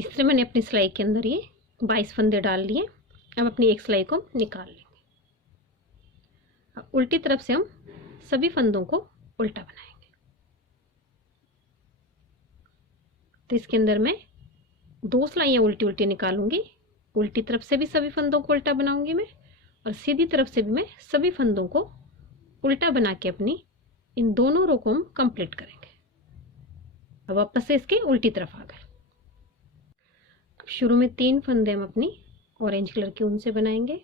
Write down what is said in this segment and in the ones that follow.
इस तरह मैंने अपनी सिलाई के अंदर ये 22 फंदे डाल लिए। अब अपनी एक सिलाई को निकाल लेंगे। अब उल्टी तरफ से हम सभी फंदों को उल्टा बनाएंगे। तो इसके अंदर मैं 2 सिलाइयाँ उल्टी उल्टी निकालूंगी। उल्टी तरफ से भी सभी फंदों को उल्टा बनाऊंगी मैं, और सीधी तरफ से भी मैं सभी फंदों को उल्टा बना के अपनी इन दोनों रो को हम कंप्लीट करेंगे। अब वापस से इसके उल्टी तरफ आ गए। अब शुरू में 3 फंदे हम अपनी ऑरेंज कलर की ऊन से बनाएंगे,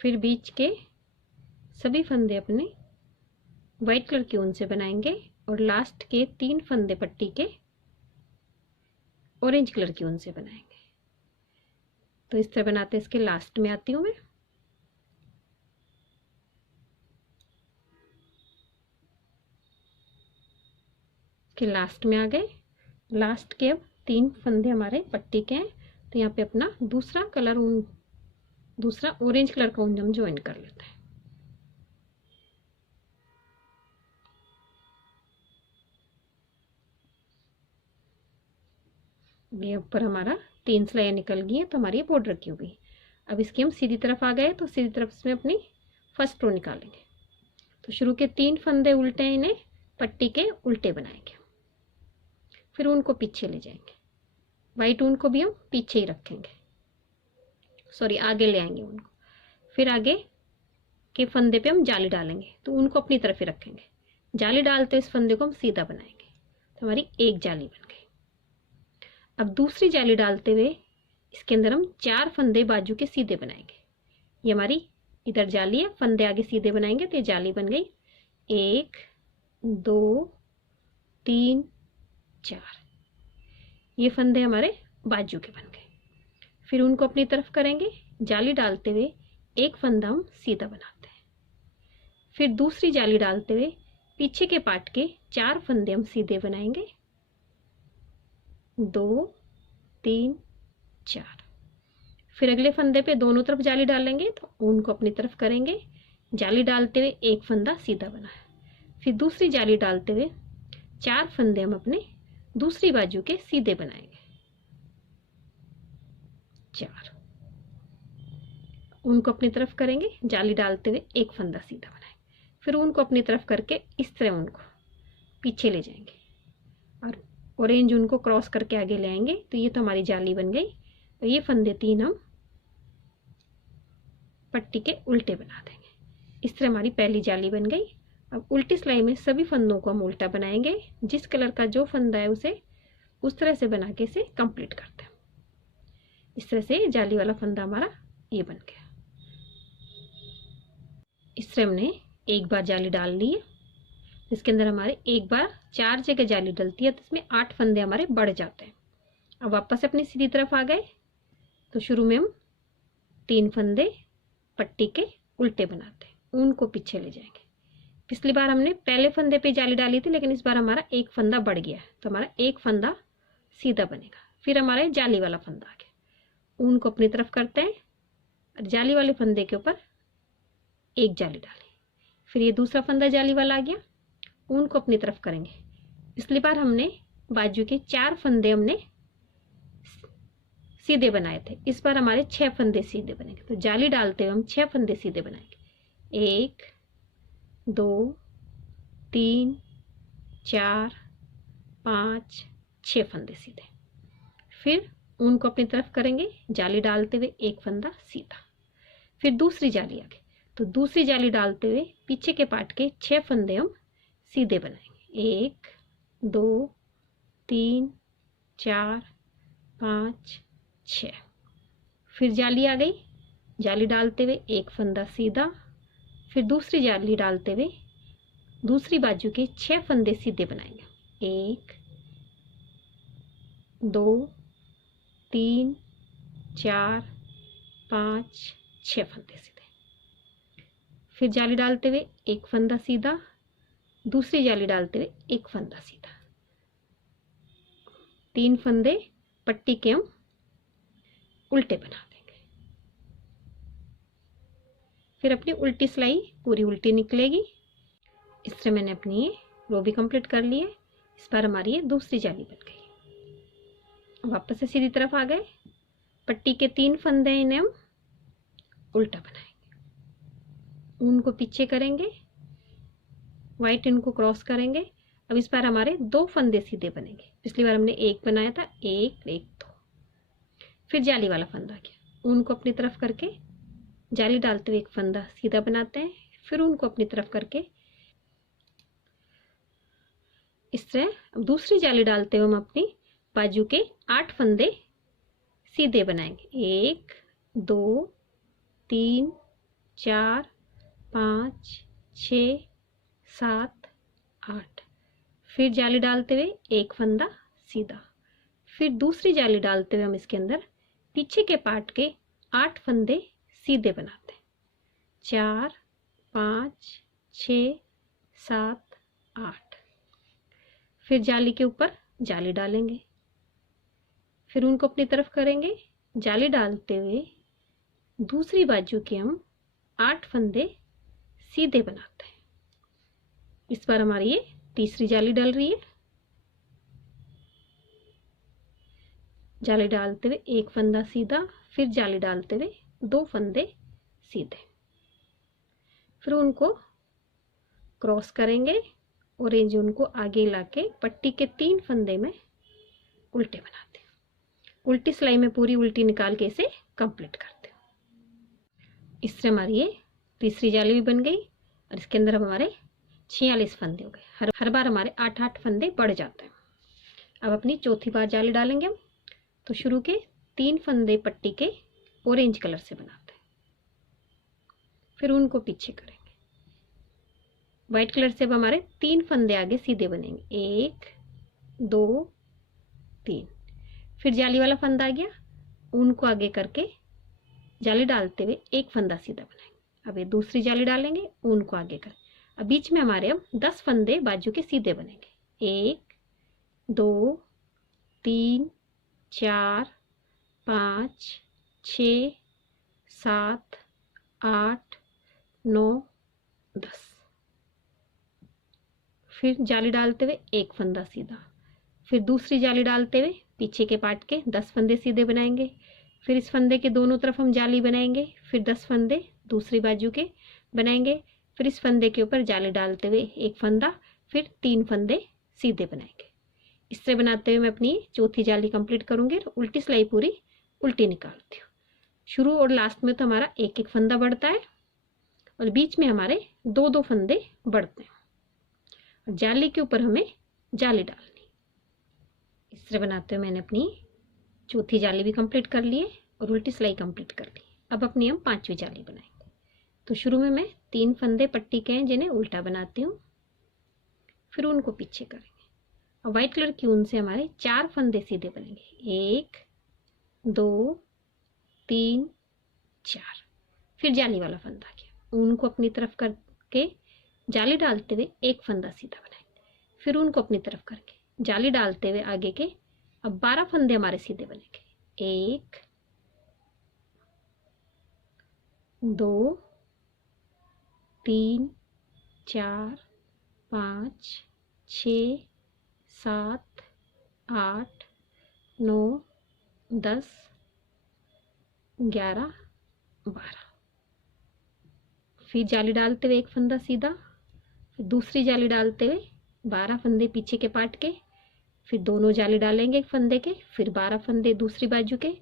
फिर बीच के सभी फंदे अपने वाइट कलर की ऊन से बनाएंगे, और लास्ट के 3 फंदे पट्टी के ऑरेंज कलर की ऊन से बनाएंगे। तो इस तरह बनाते इसके लास्ट में आती हूँ मैं। के लास्ट में आ गए। लास्ट के अब 3 फंदे हमारे पट्टी के हैं, तो यहाँ पे अपना दूसरा कलर ऊन, दूसरा ऑरेंज कलर का ऊन हम ज्वाइन कर लेते हैं। ये ऊपर हमारा 3 सिलाइयाँ निकल गई हैं, तो हमारी बॉर्डर की हो गई। अब इसकी हम सीधी तरफ आ गए, तो सीधी तरफ से अपनी फर्स्ट रो निकालेंगे। तो शुरू के 3 फंदे उल्टे हैं, इन्हें पट्टी के उल्टे बनाएंगे। फिर ऊन को पीछे ले जाएंगे। वाइट ऊन को भी हम पीछे ही रखेंगे, सॉरी आगे ले आएंगे ऊन को। फिर आगे के फंदे पे हम जाली डालेंगे, तो ऊन को अपनी तरफ ही रखेंगे। जाली डालते इस फंदे को हम सीधा बनाएंगे, तो हमारी एक जाली बन गई। अब दूसरी जाली डालते हुए इसके अंदर हम 4 फंदे बाजू के सीधे बनाएंगे। ये हमारी इधर जाली है, फंदे आगे सीधे बनाएंगे तो ये जाली बन गई। 1 2 3 4, ये फंदे हमारे बाजू के बन गए। फिर उनको अपनी तरफ करेंगे, जाली डालते हुए एक फंदा हम सीधा बनाते हैं। फिर दूसरी जाली डालते हुए पीछे के पार्ट के 4 फंदे हम सीधे बनाएंगे। 2 3 4। फिर अगले फंदे पे दोनों तरफ जाली डालेंगे, तो ऊन को अपनी तरफ करेंगे, जाली डालते हुए एक फंदा सीधा बना है। फिर दूसरी जाली डालते हुए 4 फंदे हम अपने दूसरी बाजू के सीधे बनाएंगे। 4, ऊन को अपनी तरफ करेंगे, जाली डालते हुए एक फंदा सीधा बनाएंगे। फिर ऊन को अपनी तरफ करके इस तरह ऊन को पीछे ले जाएंगे और ऑरेंज ऊन को क्रॉस करके आगे ले आएंगे। तो ये तो हमारी जाली बन गई। और ये फंदे 3 हम पट्टी के उल्टे बना देंगे। इस तरह हमारी पहली जाली बन गई। अब उल्टी सिलाई में सभी फंदों को हम उल्टा बनाएंगे। जिस कलर का जो फंदा है उसे उस तरह से बना के इसे कंप्लीट करते हैं। इस तरह से जाली वाला फंदा हमारा ये बन गया। इस तरह हमने एक बार जाली डाल ली है। इसके अंदर हमारे एक बार 4 जगह जाली डलती है, तो इसमें 8 फंदे हमारे बढ़ जाते हैं। अब वापस अपनी सीधी तरफ आ गए, तो शुरू में हम 3 फंदे पट्टी के उल्टे बनाते हैं, ऊन को पीछे ले जाएंगे। पिछली बार हमने पहले फंदे पे जाली डाली थी, लेकिन इस बार हमारा एक फंदा बढ़ गया है, तो हमारा एक फंदा सीधा बनेगा। फिर हमारा जाली वाला फंदा आ गया, ऊन को अपनी तरफ करते हैं और जाली वाले फंदे के ऊपर एक जाली डालें। फिर ये दूसरा फंदा जाली वाला आ गया, ऊन को अपनी तरफ करेंगे। पिछली बार हमने बाजू के 4 फंदे हमने सीधे बनाए थे, इस बार हमारे 6 फंदे सीधे बनेंगे। तो जाली डालते हुए हम 6 फंदे सीधे बनाएंगे। 1 2 3 4 5 6 फंदे सीधे। फिर ऊन को अपनी तरफ करेंगे, जाली डालते हुए एक फंदा सीधा। फिर दूसरी जाली आगे, तो दूसरी जाली डालते हुए पीछे के पार्ट के 6 फंदे हम सीधे बनाएंगे। 1 2 3 4 5 6। फिर जाली आ गई, जाली डालते हुए एक फंदा सीधा। फिर दूसरी जाली डालते हुए दूसरी बाजू के 6 फंदे सीधे बनाएंगे। 1 2 3 4 5 6 फंदे सीधे। फिर जाली डालते हुए एक फंदा सीधा, दूसरी जाली डालते हुए एक फंदा सीधा। 3 फंदे पट्टी के हम उल्टे बना देंगे। फिर अपनी उल्टी सिलाई पूरी उल्टी निकलेगी। इस तरह मैंने अपनी ये रो भी कंप्लीट कर ली है। इस बार हमारी ये दूसरी जाली बन गई। वापस से सीधी तरफ आ गए, पट्टी के 3 फंदे हैं, इन्हें हम उल्टा बनाएंगे, ऊन को पीछे करेंगे, व्हाइट इनको क्रॉस करेंगे। अब इस बार हमारे 2 फंदे सीधे बनेंगे। पिछली बार हमने एक बनाया था, एक एक 2। फिर जाली वाला फंदा गया, ऊन को अपनी तरफ करके जाली डालते हुए एक फंदा सीधा बनाते हैं, फिर ऊन को अपनी तरफ करके इस तरह अब दूसरी जाली डालते हुए हम अपनी बाजू के 8 फंदे सीधे बनाएंगे। 1 2 3 4 5 6 7 8। फिर जाली डालते हुए एक फंदा सीधा, फिर दूसरी जाली डालते हुए हम इसके अंदर पीछे के पार्ट के 8 फंदे सीधे बनाते हैं। 4 5 6 7 8। फिर जाली के ऊपर जाली डालेंगे, फिर उनको अपनी तरफ करेंगे, जाली डालते हुए दूसरी बाजू के हम 8 फंदे सीधे बनाते हैं। इस बार हमारी ये तीसरी जाली डल रही है। जाली डालते हुए एक फंदा सीधा, फिर जाली डालते हुए 2 फंदे सीधे, फिर उनको क्रॉस करेंगे और उनको आगे लाके पट्टी के 3 फंदे में उल्टे बनाते हैं। उल्टी सिलाई में पूरी उल्टी निकाल के इसे कंप्लीट करते हैं। इस तरह हमारी ये तीसरी जाली भी बन गई और इसके अंदर अब हमारे 46 फंदे हो गए। हर बार हमारे 8-8 फंदे बढ़ जाते हैं। अब अपनी चौथी बार जाली डालेंगे हम। तो शुरू के 3 फंदे पट्टी के ऑरेंज कलर से बनाते हैं, फिर उनको पीछे करेंगे। व्हाइट कलर से अब हमारे 3 फंदे आगे सीधे बनेंगे, 1 2 3। फिर जाली वाला फंदा आ गया, ऊन को आगे करके जाली डालते हुए एक फंदा सीधा बनाएंगे। अब ये दूसरी जाली डालेंगे, ऊन को आगे कर। अब बीच में हमारे अब 10 फंदे बाजू के सीधे बनेंगे, 1 2 3 4 5 6 7 8 9 10। फिर जाली डालते हुए एक फंदा सीधा, फिर दूसरी जाली डालते हुए पीछे के पार्ट के 10 फंदे सीधे बनाएंगे। फिर इस फंदे के दोनों तरफ हम जाली बनाएंगे, फिर 10 फंदे दूसरी बाजू के बनाएंगे। फिर इस फंदे के ऊपर जाली डालते हुए एक फंदा, फिर 3 फंदे सीधे बनाएंगे। इस तरह बनाते हुए मैं अपनी चौथी जाली कंप्लीट करूंगी और उल्टी सिलाई पूरी उल्टी निकालती हूँ। शुरू और लास्ट में तो हमारा एक एक फंदा बढ़ता है और बीच में हमारे 2-2 फंदे बढ़ते हैं। जाली के ऊपर हमें जाली डालनी। इस तरह बनाते हुए मैंने अपनी चौथी जाली भी कंप्लीट कर ली है और उल्टी सिलाई कंप्लीट कर ली। अब अपनी हम 5वीं जाली बनाएंगे। तो शुरू में मैं 3 फंदे पट्टी के हैं जिन्हें उल्टा बनाती हूँ, फिर उनको पीछे करेंगे। और व्हाइट कलर की ऊन से हमारे 4 फंदे सीधे बनेंगे, 1 2 3 4। फिर जाली वाला फंदा गया, ऊन को अपनी तरफ करके जाली डालते हुए एक फंदा सीधा बनाएंगे, फिर उनको अपनी तरफ करके जाली डालते हुए आगे के अब 12 फंदे हमारे सीधे बनेंगे, 1 2 3 4 5 6 7 8 9 10 11 12। फिर जाली डालते हुए एक फंदा सीधा, फिर दूसरी जाली डालते हुए 12 फंदे पीछे के पार्ट के, फिर दोनों जाली डालेंगे एक फंदे के, फिर 12 फंदे दूसरी बाजू के,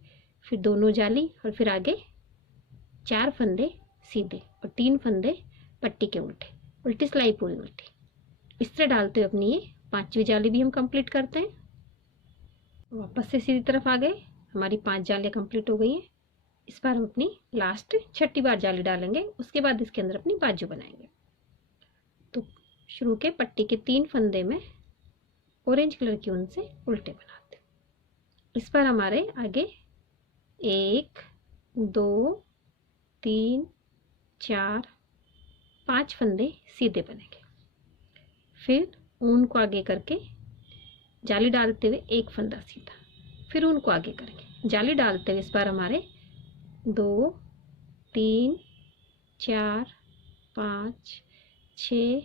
फिर दोनों जाली और फिर आगे 4 फंदे सीधे और 3 फंदे पट्टी के उल्टे। उल्टी सिलाई पूरी उल्टी। इस तरह डालते हुए अपनी ये 5वीं जाली भी हम कंप्लीट करते हैं। वापस से सीधी तरफ आ गए, हमारी 5 जालियाँ कंप्लीट हो गई हैं। इस बार हम अपनी लास्ट 6ठी बार जाली डालेंगे, उसके बाद इसके अंदर अपनी बाजू बनाएंगे। तो शुरू के पट्टी के 3 फंदे में ऑरेंज कलर की ऊन से उल्टे बनाते हैं। इस बार हमारे आगे 1 2 3 4 5 फंदे सीधे बनेंगे, फिर ऊन को आगे करके जाली डालते हुए एक फंदा सीधा, फिर ऊन को आगे करेंगे जाली डालते हुए। इस बार हमारे 2 3 4 5 6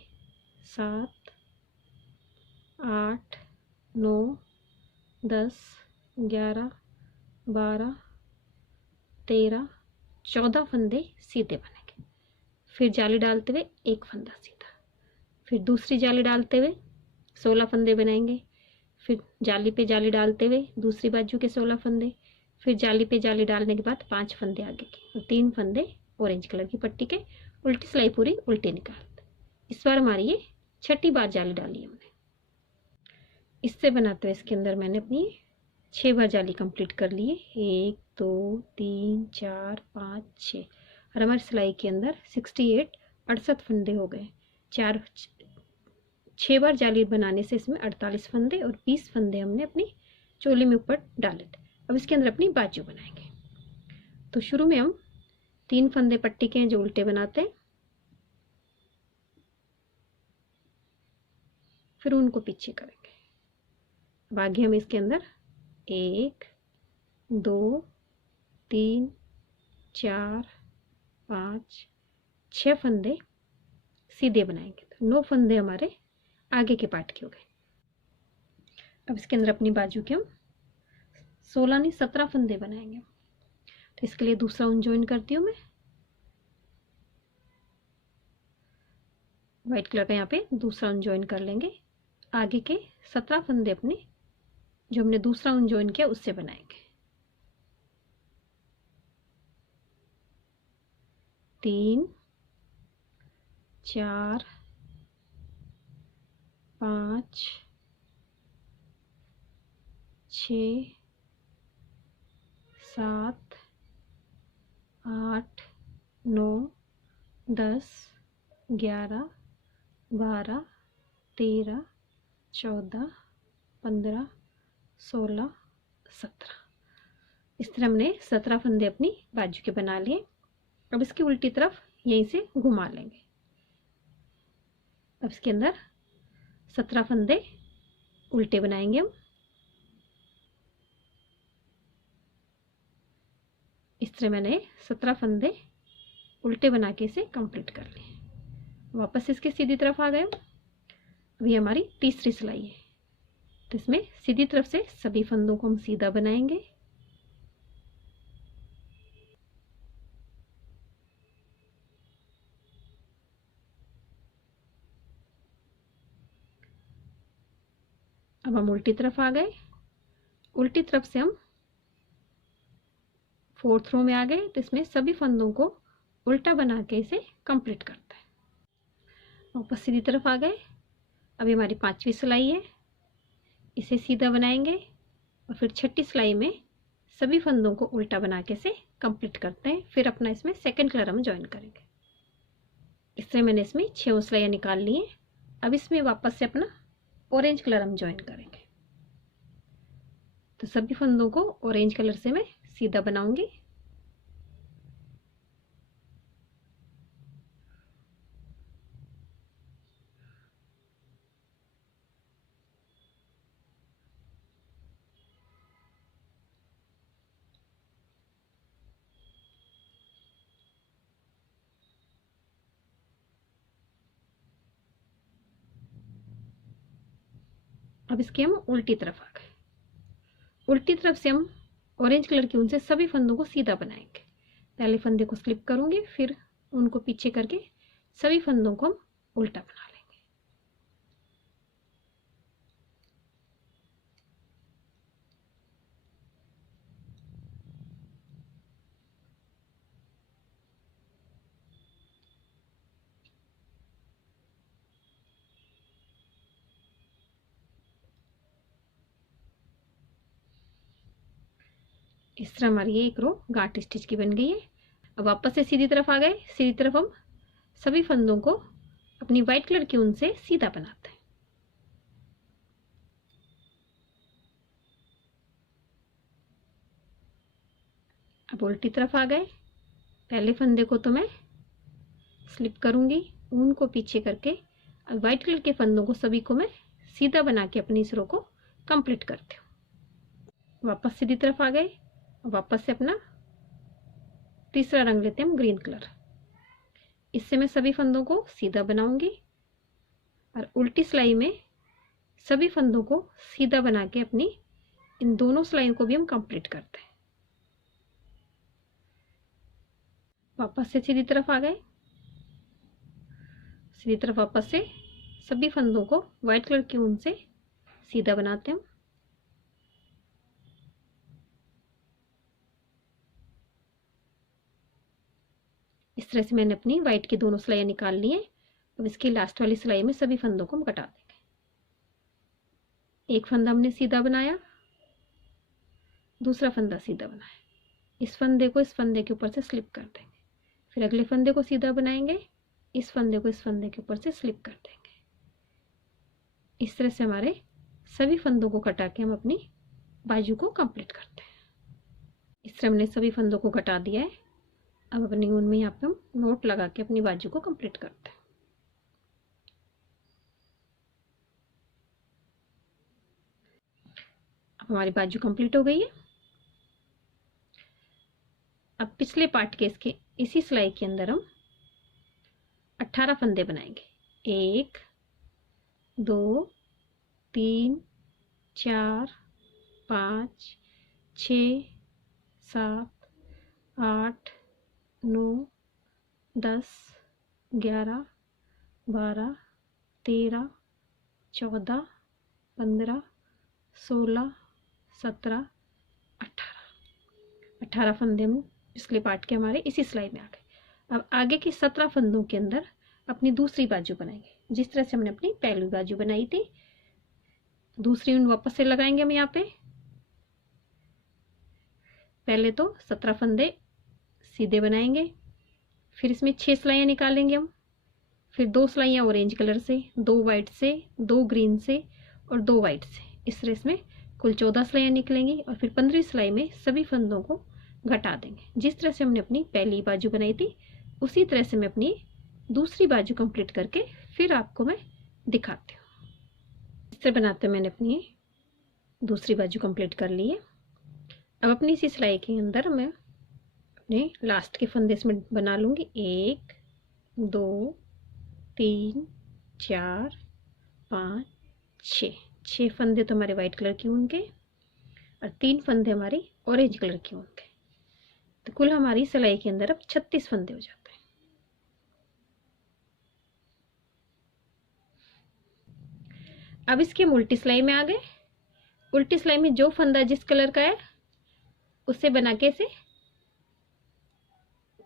7 8 9 10 11 12 13 14 फंदे सीधे बनेंगे। फिर जाली डालते हुए एक फंदा सीधा, फिर दूसरी जाली डालते हुए 16 फंदे बनाएंगे, फिर जाली पे जाली डालते हुए दूसरी बाजू के 16 फंदे, फिर जाली पे जाली डालने के बाद 5 फंदे आगे के और 3 फंदे ऑरेंज कलर की पट्टी के, उल्टी सिलाई पूरी उल्टी निकालते। इस बार हमारी ये छठी बार जाली डाली हमने। इससे बनाते हुए इसके अंदर मैंने अपनी 6 बार जाली कंप्लीट कर ली है। 1 2 3 4 5 6 और हमारी सिलाई के अंदर 68 फंदे हो गए। 6 बार जाली बनाने से इसमें 48 फंदे और 20 फंदे हमने अपनी चोली में ऊपर डाले थे। अब इसके अंदर अपनी बाजू बनाएंगे। तो शुरू में हम 3 फंदे पट्टी के हैं जो उल्टे बनाते हैं, फिर उनको पीछे करेंगे। अब आगे हम इसके अंदर 1 2 3 4 5 6 फंदे सीधे बनाएंगे। तो 9 फंदे हमारे आगे के पार्ट के हो गए। अब इसके अंदर अपनी बाजू के हम 16 नहीं 17 फंदे बनाएंगे। तो इसके लिए दूसरा ऊन ज्वाइन करती हूँ मैं। व्हाइट कलर का यहाँ पे दूसरा ऊन ज्वाइन कर लेंगे। आगे के 17 फंदे अपने जो हमने दूसरा ऊन ज्वाइन किया उससे बनाएंगे। 3 4 5 6 7 8 9 10 11 12 13 14 15 16 17। इस तरह हमने 17 फंदे अपनी बाजू के बना लिए। अब इसकी उल्टी तरफ यहीं से घुमा लेंगे। अब इसके अंदर 17 फंदे उल्टे बनाएंगे हम। इस तरह मैंने 17 फंदे उल्टे बना के इसे कंप्लीट कर लिए। वापस इसके सीधी तरफ आ गए। अभी हमारी तीसरी सिलाई है, तो इसमें सीधी तरफ से सभी फंदों को हम सीधा बनाएंगे। अब हम उल्टी तरफ आ गए। उल्टी तरफ से हम 4th रो में आ गए, तो इसमें सभी फंदों को उल्टा बना के इसे कंप्लीट करते हैं। वापस सीधी तरफ आ गए। अभी हमारी 5वीं सिलाई है, इसे सीधा बनाएंगे और फिर छठी सिलाई में सभी फंदों को उल्टा बना के इसे कंप्लीट करते हैं। फिर अपना इसमें सेकंड कलर हम ज्वाइन करेंगे। इस तरह मैंने इसमें 6 सिलाइयाँ निकाल ली हैं। अब इसमें वापस से अपना ऑरेंज कलर हम ज्वाइन करेंगे। तो सभी फंदों को ऑरेंज कलर से मैं सीधा बनाऊंगी। अब इसके हम उल्टी तरफ आ गए। उल्टी तरफ से हम ऑरेंज कलर की ऊन से सभी फंदों को सीधा बनाएंगे। पहले फंदे को स्लिप करूंगी, फिर उनको पीछे करके सभी फंदों को हम उल्टा बना लेंगे। इस तरह हमारी ये एक रो गांठ स्टिच की बन गई है। अब वापस से सीधी तरफ आ गए। सीधी तरफ हम सभी फंदों को अपनी व्हाइट कलर की ऊन से सीधा बनाते हैं। अब उल्टी तरफ आ गए। पहले फंदे को तो मैं स्लिप करूंगी, ऊन को पीछे करके अब व्हाइट कलर के फंदों को सभी को मैं सीधा बना के अपनी इस रो को कंप्लीट करती हूँ। वापस सीधी तरफ आ गए। वापस से अपना तीसरा रंग लेते हैं हम, ग्रीन कलर। इससे मैं सभी फंदों को सीधा बनाऊंगी और उल्टी सिलाई में सभी फंदों को सीधा बना के अपनी इन दोनों सिलाइयों को भी हम कंप्लीट करते हैं। वापस से सीधी तरफ आ गए, सीधी तरफ वापस से सभी फंदों को व्हाइट कलर की ऊन से सीधा बनाते हैं। इस तरह से मैंने अपनी व्हाइट की दोनों सिलाइयाँ निकाल ली हैं। अब इसकी लास्ट वाली सिलाई में सभी फंदों को हम कटा देंगे। एक फंदा हमने सीधा बनाया, दूसरा फंदा सीधा बनाया, इस फंदे को इस फंदे के ऊपर से स्लिप कर देंगे, फिर अगले फंदे को सीधा बनाएंगे, इस फंदे को इस फंदे के ऊपर से स्लिप कर देंगे। इस तरह से हमारे सभी फंदों को कटा के हम अपनी बाजू को कंप्लीट करते हैं। इस तरह हमने सभी फंदों को कटा दिया है। अब अपनी ऊन में यहाँ पे हम नोट लगा के अपनी बाजू को कंप्लीट करते हैं। अब हमारी बाजू कंप्लीट हो गई है। अब पिछले पार्ट के इसके इसी सिलाई के अंदर हम 18 फंदे बनाएंगे। 1 2 3 4 5 6 7 8 9 10 11 12 13 14 15 16 17 18 फंदे हम पिछले पार्ट के हमारे इसी सिलाई में आ गए। अब आगे की 17 फंदों के अंदर अपनी दूसरी बाजू बनाएंगे। जिस तरह से हमने अपनी पहली बाजू बनाई थी, दूसरी ऊन वापस से लगाएंगे हम यहाँ पे। पहले तो 17 फंदे सीधे बनाएंगे, फिर इसमें 6 सिलाइयाँ निकालेंगे हम, फिर 2 सिलाइयाँ ऑरेंज कलर से, 2 वाइट से, 2 ग्रीन से और 2 वाइट से। इस तरह इसमें कुल 14 सिलाइयाँ निकलेंगी और फिर 15वीं सिलाई में सभी फंदों को घटा देंगे। जिस तरह से हमने अपनी पहली बाजू बनाई थी उसी तरह से मैं अपनी दूसरी बाजू कंप्लीट करके फिर आपको मैं दिखाती हूँ। इस तरह बनाते मैंने अपनी दूसरी बाजू कंप्लीट कर ली है। अब अपनी इसी सिलाई के अंदर मैं अपने लास्ट के फंदे इसमें बना लूँगी। 1 2 3 4 5 6 फंदे तो हमारे वाइट कलर की ऊन के और 3 फंदे हमारी ऑरेंज कलर की ऊन के। तो कुल हमारी सिलाई के अंदर अब 36 फंदे हो जाते हैं। अब इसके हम उल्टी सिलाई में आ गए। उल्टी सिलाई में जो फंदा जिस कलर का है उससे बना के इसे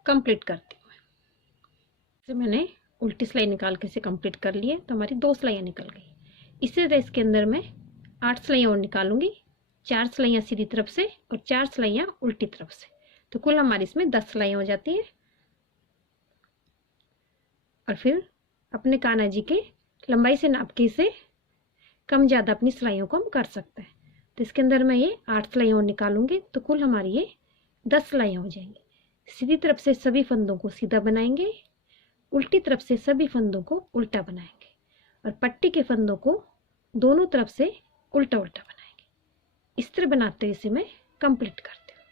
कंप्लीट करती हूँ। इसे मैंने उल्टी सिलाई निकाल के इसे कंप्लीट कर लिए तो हमारी 2 सिलाइयाँ निकल गई। इसी तरह इसके अंदर मैं 8 सिलाइयाँ और निकालूंगी, 4 सिलाइयाँ सीधी तरफ से और 4 सिलाइयाँ उल्टी तरफ से। तो कुल हमारी इसमें 10 सिलाइयाँ हो जाती हैं। और फिर अपने कान्हा जी के लंबाई से नाप के इसे कम ज़्यादा अपनी सिलाइयों को हम कर सकते हैं। तो इसके अंदर मैं ये 8 सिलाइयाँ और निकालूंगी तो कुल हमारी ये 10 सिलाइयाँ हो जाएंगी। सीधी तरफ से सभी फंदों को सीधा बनाएंगे, उल्टी तरफ से सभी फंदों को उल्टा बनाएंगे और पट्टी के फंदों को दोनों तरफ से उल्टा उल्टा बनाएंगे। इस तरह बनाते हुए इसे मैं कंप्लीट करती हूँ।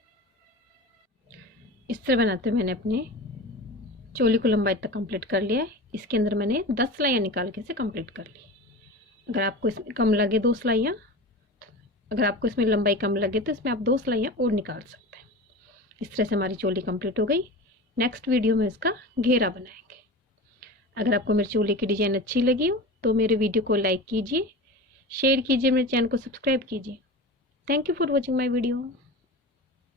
इस तरह बनाते हुए मैंने अपने चोली को लंबाई तक कंप्लीट कर लिया है। इसके अंदर मैंने 10 सिलाइयाँ निकाल के इसे कंप्लीट कर ली। अगर आपको इसमें कम लगे 2 सिलाइयाँ, अगर आपको इसमें लंबाई कम लगे तो इसमें आप 2 सिलाइयाँ और निकाल सकते हैं। इस तरह से हमारी चोली कंप्लीट हो गई। नेक्स्ट वीडियो में इसका घेरा बनाएंगे। अगर आपको मेरी चोली की डिज़ाइन अच्छी लगी हो तो मेरे वीडियो को लाइक कीजिए, शेयर कीजिए, मेरे चैनल को सब्सक्राइब कीजिए। Thank you for watching my video.